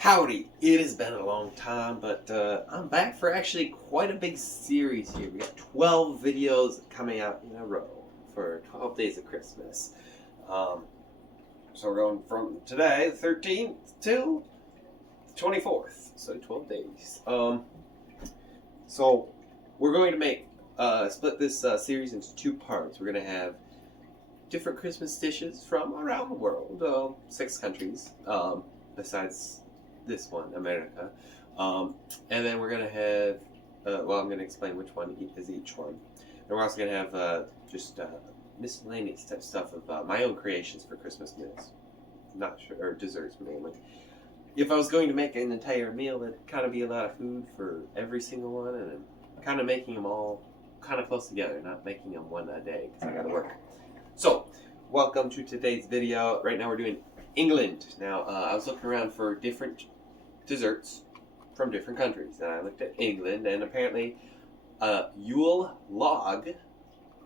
Howdy! It has been a long time, but I'm back for actually quite a big series here. We got 12 videos coming out in a row for 12 days of Christmas. So we're going from today, the 13th, to the 24th. So 12 days. So we're going to make split this series into two parts. We're going to have different Christmas dishes from around the world, 6 countries, besides this one, America. And then we're going to have, I'm going to explain which one is each one. And we're also going to have just miscellaneous type stuff of my own creations for Christmas meals. Not sure, or desserts mainly. If I was going to make an entire meal, it'd kind of be a lot of food for every single one, and I'm kind of making them all kind of close together, not making them one a day, because I got to work. So, welcome to today's video. Right now we're doing England. Now, I was looking around for different desserts from different countries, and I looked at England, and apparently Yule log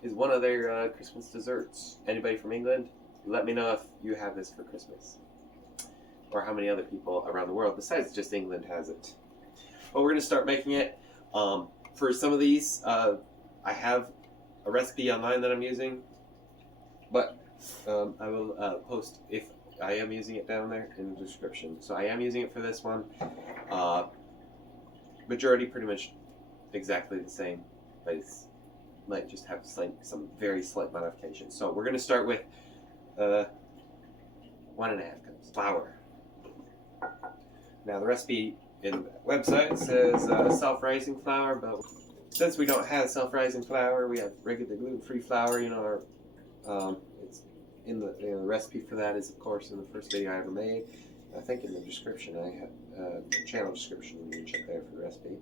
is one of their Christmas desserts. Anybody from England? Let me know if you have this for Christmas, or how many other people around the world besides just England has it. Well, we're going to start making it. For some of these, I have a recipe online that I'm using, but I will post if I am using it down there in the description. So I am using it for this one. Majority pretty much exactly the same, but it's might just have some very slight modifications. So we're going to start with 1.5 cups flour. Now the recipe in the website says self-rising flour, but since we don't have self-rising flour, we have regular gluten-free flour. You know, it's in the recipe for that is of course in the first video I ever made. I think in the description I have the channel description. You can check there for the recipe.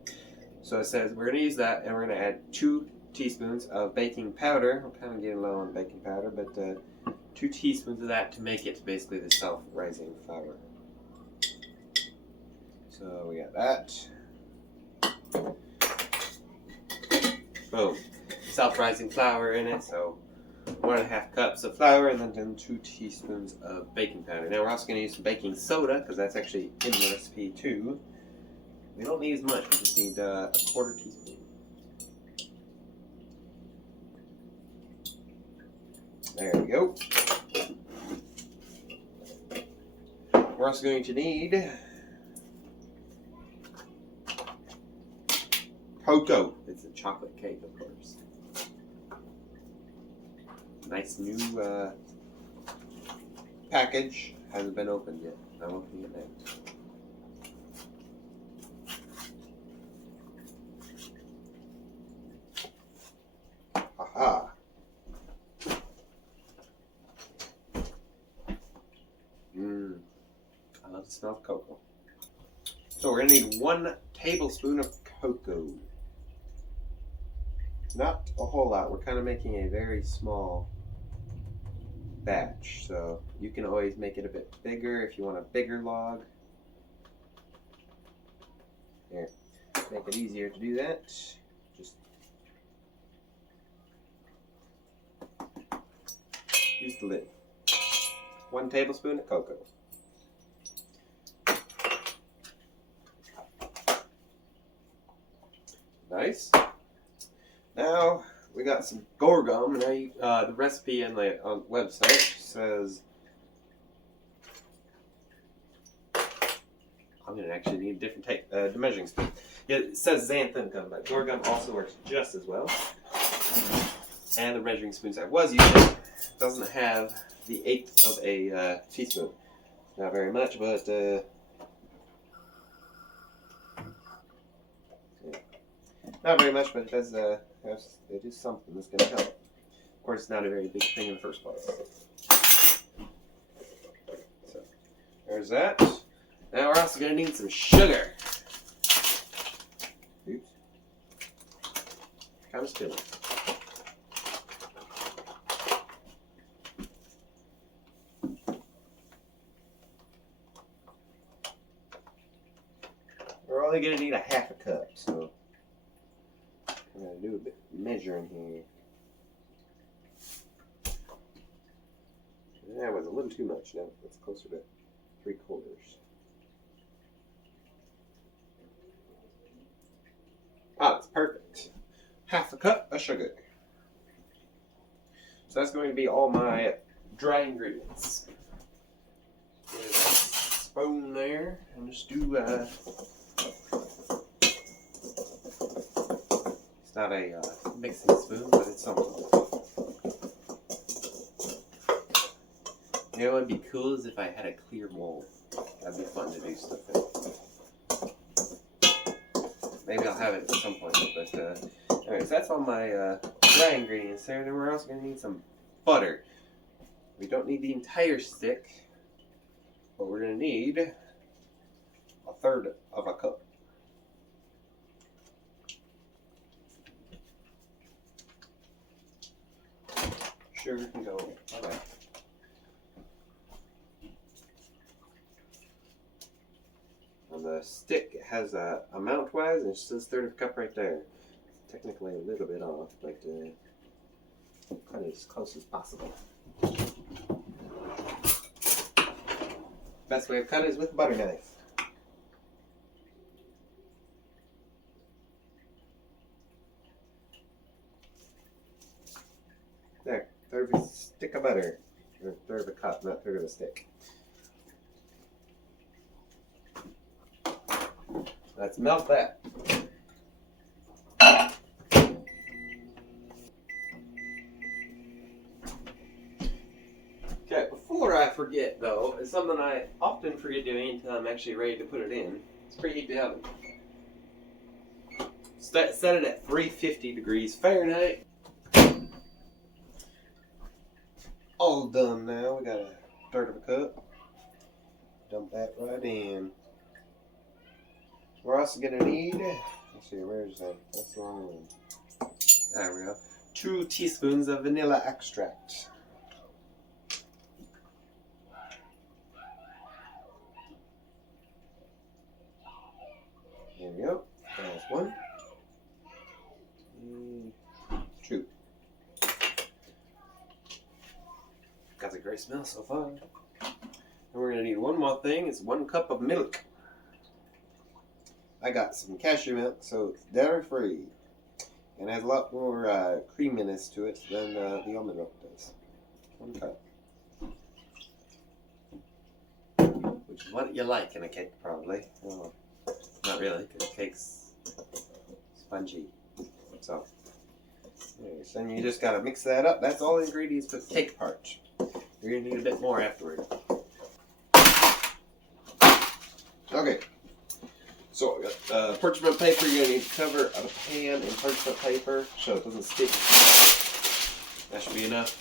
So it says we're going to use that, and we're going to add 2 teaspoons of baking powder. I'm kind of getting low on baking powder, but 2 teaspoons of that to make it basically the self-rising flour. So we got that. Boom. Self-rising flour in it, so 1.5 cups of flour, and then 2 teaspoons of baking powder. Now we're also going to use some baking soda, because that's actually in the recipe too. We don't need as much, we just need a 1/4 teaspoon. There we go. We're also going to need cocoa. It's a chocolate cake, of course. Nice new package. Hasn't been opened yet. I'm opening it next. Aha! I love the smell of cocoa. So we're going to need 1 tablespoon of cocoa. Not a whole lot. We're kind of making a very small batch, so you can always make it a bit bigger if you want a bigger log. Here, make it easier to do that. Just use the lid. 1 tablespoon of cocoa. Nice. Now we got some gorgum. Now the recipe on the website says I'm gonna actually need a different measuring spoon. Yeah, it says xanthan gum, but gorgum also works just as well. And the measuring spoons I was using doesn't have the 1/8 of a teaspoon. Not very much, but not very much, but it does. It is something that's going to help. Of course, it's not a very big thing in the first place. So there's that. Now we're also going to need some sugar. Oops. Kind of spilling. We're only going to need 1/2 cup, so I'm going to do a bit of measuring here. That was a little too much. Now it's closer to 3/4. Ah, that's perfect. Half a cup of sugar. So that's going to be all my dry ingredients. Get a spoon there, and just do. It's not a mixing spoon, but it's something. You know what would be cool is if I had a clear mold. That'd be fun to do stuff in. Maybe I'll have it at some point, but anyways, that's all my dry ingredients there. Then we're also going to need some butter. We don't need the entire stick, but we're going to need a third of a cup. Sugar can go away. And the stick has a amount wise, and it says third of a cup right there. It's technically a little bit off, but cut it as close as possible. Best way to cut it is with a butter knife. There, third of a stick of butter. Or third of a cup, not third of a stick. Let's melt that. Okay, before I forget though, it's something I often forget doing until I'm actually ready to put it in. It's preheat the oven. Set it at 350 degrees Fahrenheit. All done now. We got a third of a cup. Dump that right in. We're also gonna need, let's see, where's that? That's the wrong one. There we go. 2 teaspoons of vanilla extract. There we go. That's 1. And 2. Got a great smell so far. And we're gonna need one more thing. It's 1 cup of milk. I got some cashew milk, so it's dairy-free. And it has a lot more creaminess to it than the almond milk does. 1 cup. Which is what you like in a cake, probably. Well, not really, because cake's spongy. So, anyways, then you just gotta mix that up. That's all the ingredients for the cake part. You're gonna need a bit more afterward. Okay. So, parchment paper, you're going to need to cover a pan in parchment paper so it doesn't stick. That should be enough.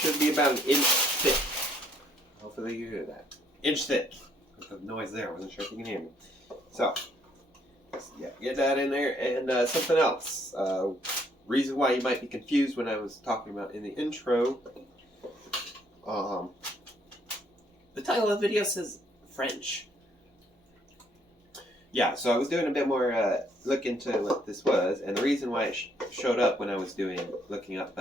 Should be about 1 inch thick. Hopefully you hear that. Inch thick. With the noise there, I wasn't sure if you can hear me. So, yeah, get that in there. And something else. Reason why you might be confused when I was talking about in the intro. The title of the video says French. Yeah, so I was doing a bit more look into what this was, and the reason why it showed up when I was looking up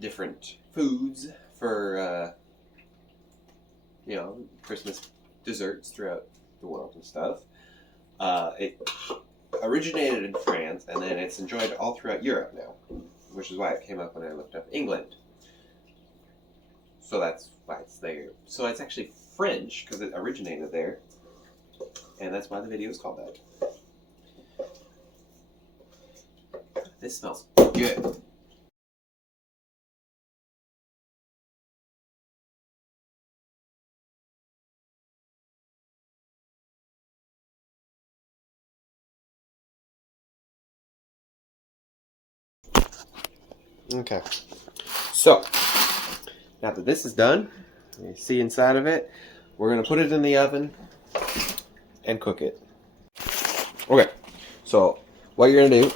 different foods for Christmas desserts throughout the world and stuff. It originated in France, and then it's enjoyed all throughout Europe now, which is why it came up when I looked up England. So that's why it's there. So it's actually French because it originated there, and that's why the video is called that. This smells good. Okay, so now that this is done, you see inside of it, we're going to put it in the oven and cook it. Okay, so what you're going to do,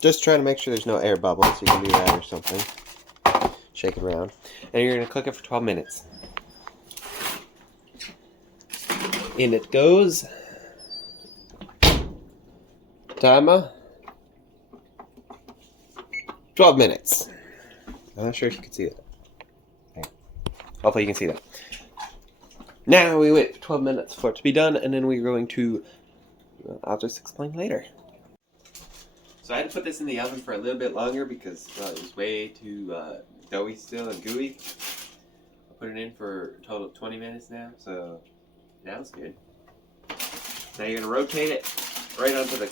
just try to make sure there's no air bubbles. You can do that or something. Shake it around. And you're going to cook it for 12 minutes. In it goes. Timer. 12 minutes. I'm not sure if you can see it. Okay. Hopefully you can see that. Now we wait for 12 minutes for it to be done, and then we're going to... I'll just explain later. So I had to put this in the oven for a little bit longer because it was way too doughy still and gooey. I put it in for a total of 20 minutes now, so now it's good. Now you're going to rotate it right onto the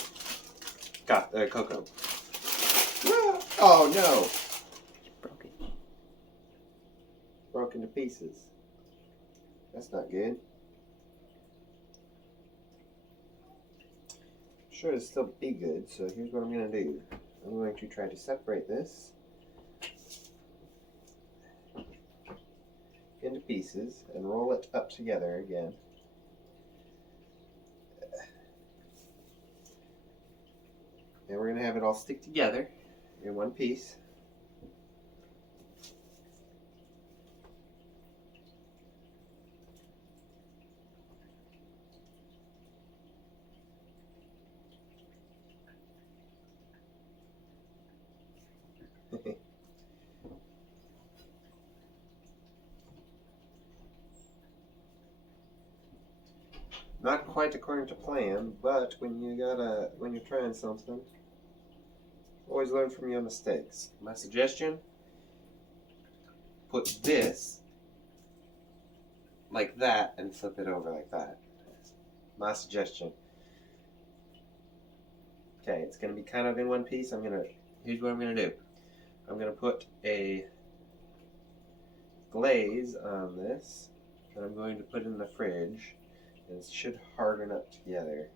cocoa. Oh no! Broke it. Broke into pieces. That's not good. Sure, it'll still be good, so here's what I'm going to do. I'm going to try to separate this into pieces and roll it up together again. And we're going to have it all stick together in one piece. Not quite according to plan, but when you're trying something, always learn from your mistakes. My suggestion: put this like that and flip it over like that. My suggestion. Okay, it's going to be kind of in one piece. Here's what I'm going to do. I'm going to put a glaze on this, and I'm going to put it in the fridge, and it should harden up together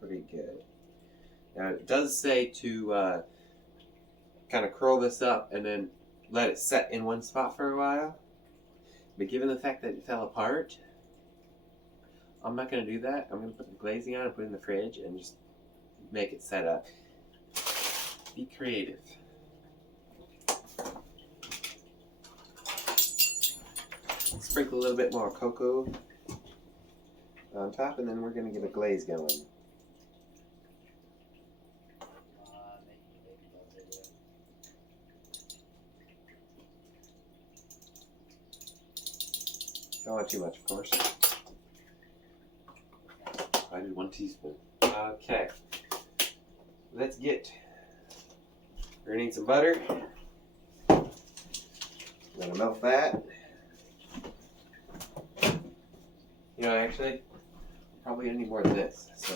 pretty good. Now it does say to kind of curl this up and then let it set in one spot for a while, but given the fact that it fell apart, I'm not going to do that. I'm going to put the glazing on and put it in the fridge and just make it set up. Be creative. Sprinkle a little bit more cocoa on top, and then we're going to get a glaze going. Don't want too much, of course. I did 1 teaspoon. Okay. Let's get... We're going to need some butter. I'm going to melt that. You know, actually, probably going to need more of this. So.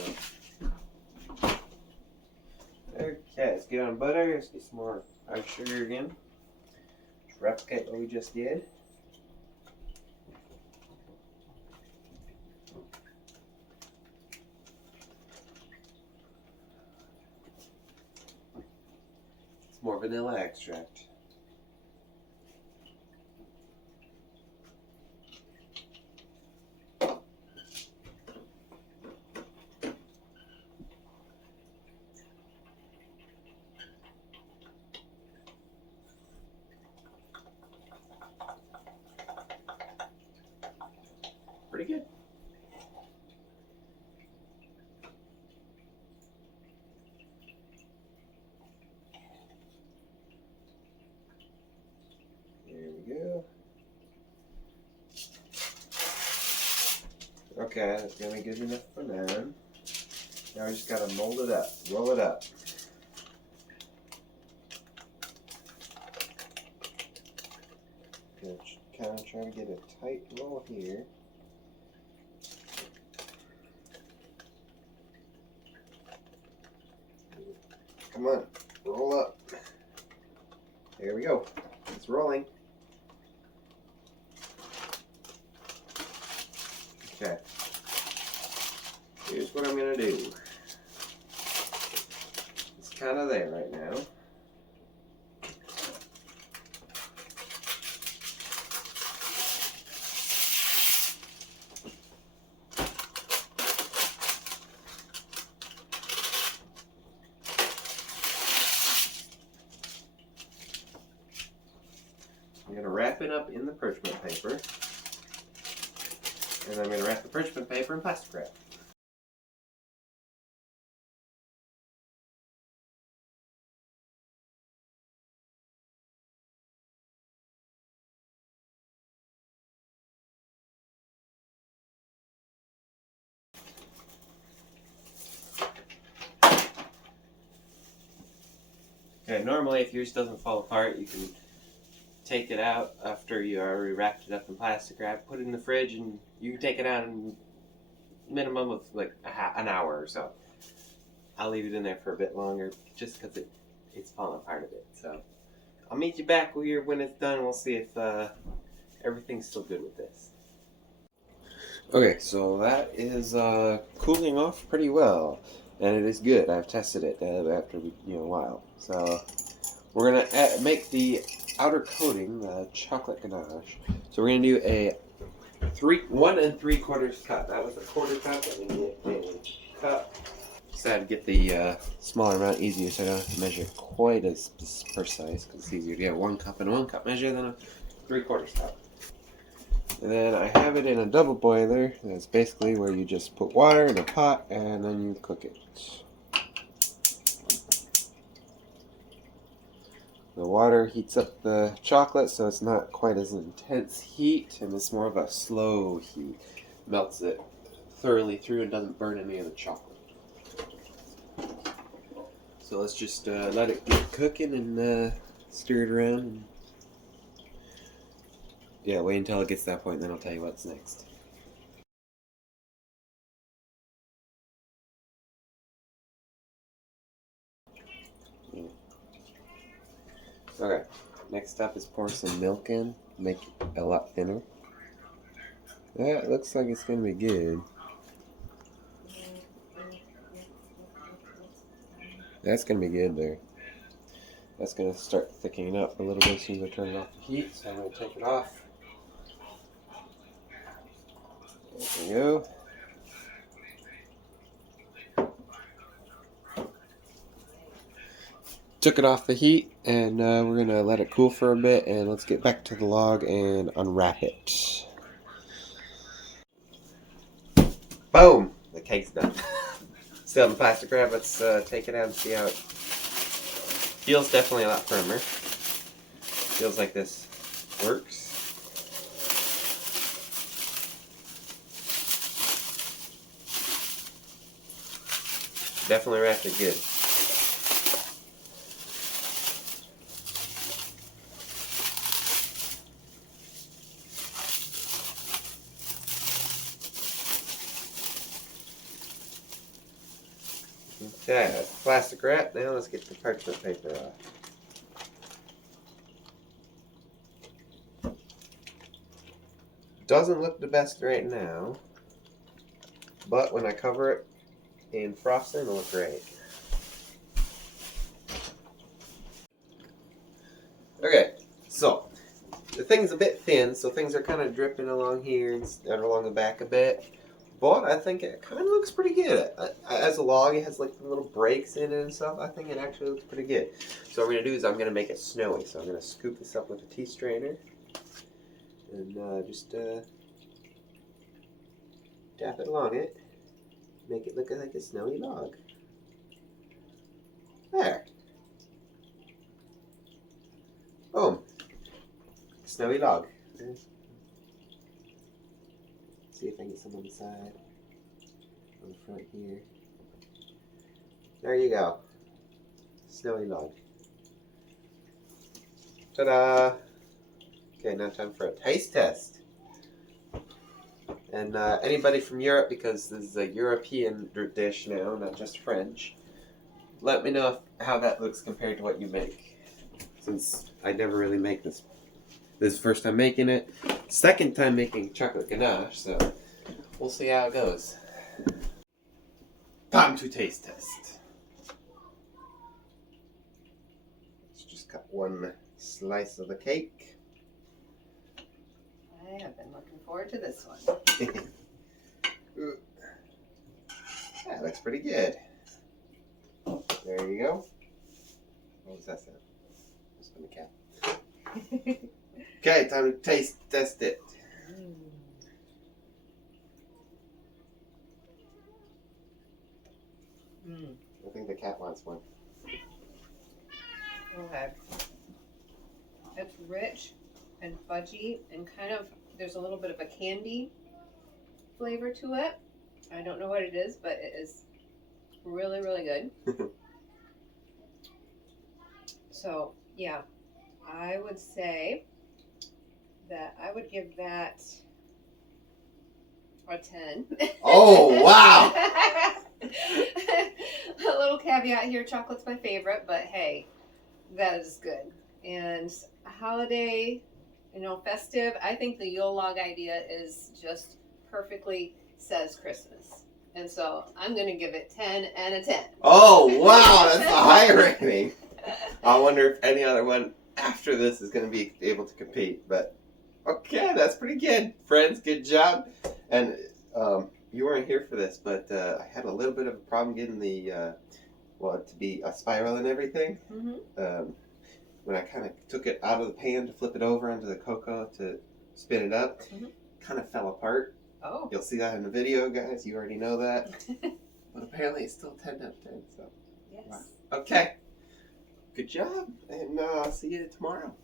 Okay, let's get on butter. Let's get some more powdered sugar again. Just replicate what we just did. Some more vanilla extract. Pretty good. There we go. Okay, that's gonna be good enough for now. Now we just gotta mold it up, roll it up. Gonna kind of try to get a tight roll here. Come on, roll up. There we go. It's rolling. Okay. Here's what I'm going to do. It's kind of there right now. I'm going to wrap it up in the parchment paper, and I'm going to wrap the parchment paper in plastic wrap. Okay, normally if yours doesn't fall apart, you can take it out after you already wrapped it up in plastic wrap, put it in the fridge, and you can take it out in minimum of like an hour or so. I'll leave it in there for a bit longer just because it's falling apart a bit. So I'll meet you back when it's done. We'll see if everything's still good with this. Okay, so that is cooling off pretty well, and it is good. I've tested it after a while. So we're gonna make the outer coating, the chocolate ganache. So we're gonna do a 1 3/4 cup. That was a quarter cup. I'm gonna get a cup. Decided to get the smaller amount easier, so I don't have to measure quite as precise, because it's easier to get 1 cup and 1 cup measure than a 3/4 cup. And then I have it in a double boiler. That's basically where you just put water in a pot and then you cook it. The water heats up the chocolate, so it's not quite as intense heat, and it's more of a slow heat. Melts it thoroughly through and doesn't burn any of the chocolate. So let's just let it get cooking and stir it around. And yeah, wait until it gets to that point, and then I'll tell you what's next. Yeah. Okay, next up is pour some milk in, make it a lot thinner. That looks like it's going to be good. That's going to be good there. That's going to start thickening up a little bit as soon as I turn it off the heat, so I'm going to take it off. There we go. Took it off the heat, and we're going to let it cool for a bit, and let's get back to the log and unwrap it. Boom! The cake's done. Still in the plastic wrap. Let's take it out and see how it feels. Definitely a lot firmer. Feels like this works. Definitely wrapped it good. Okay, that's the plastic wrap. Now let's get the parchment paper off. Doesn't look the best right now, but when I cover it in frosting, it'll look great. Okay, so the thing's a bit thin, so things are kind of dripping along here and along the back a bit. But I think it kind of looks pretty good. As a log, it has like little breaks in it and stuff. I think it actually looks pretty good. So what we're going to do is I'm going to make it snowy. So I'm going to scoop this up with a tea strainer. And just dab it along it. Make it look like a snowy log. There. Boom. Snowy log. See if I can get some on the side, on the front here. There you go. Snowy log. Ta-da! Okay, now time for a taste test. And anybody from Europe, because this is a European dish now, not just French, let me know how that looks compared to what you make. Since I never really make this. This is the first time making it. Second time making chocolate ganache, so we'll see how it goes. Time to taste test. Let's just cut one slice of the cake. I have been looking forward to this one. That looks pretty good. There you go. What was that sound? Just from the cat. Okay, time to test it. I think the cat wants one. Okay. It's rich and fudgy and kind of, there's a little bit of a candy flavor to it. I don't know what it is, but it is really, really good. So, yeah, I would say that I would give that a 10. Oh, wow. A little caveat here, chocolate's my favorite, but hey, that is good. And a holiday, festive, I think the Yule log idea is just perfectly says Christmas. And so I'm going to give it 10 and a 10. Oh, wow, that's a high rating. I wonder if any other one after this is going to be able to compete. But, okay, that's pretty good. Friends, good job. And you weren't here for this, but I had a little bit of a problem getting the, to be a spiral and everything. Mm-hmm. When I kind of took it out of the pan to flip it over onto the cocoa to spin it up, kind of fell apart. Oh. You'll see that in the video, guys. You already know that. But apparently it's still 10 out of 10. So. Yes. Wow. Okay. Good job. And I'll see you tomorrow.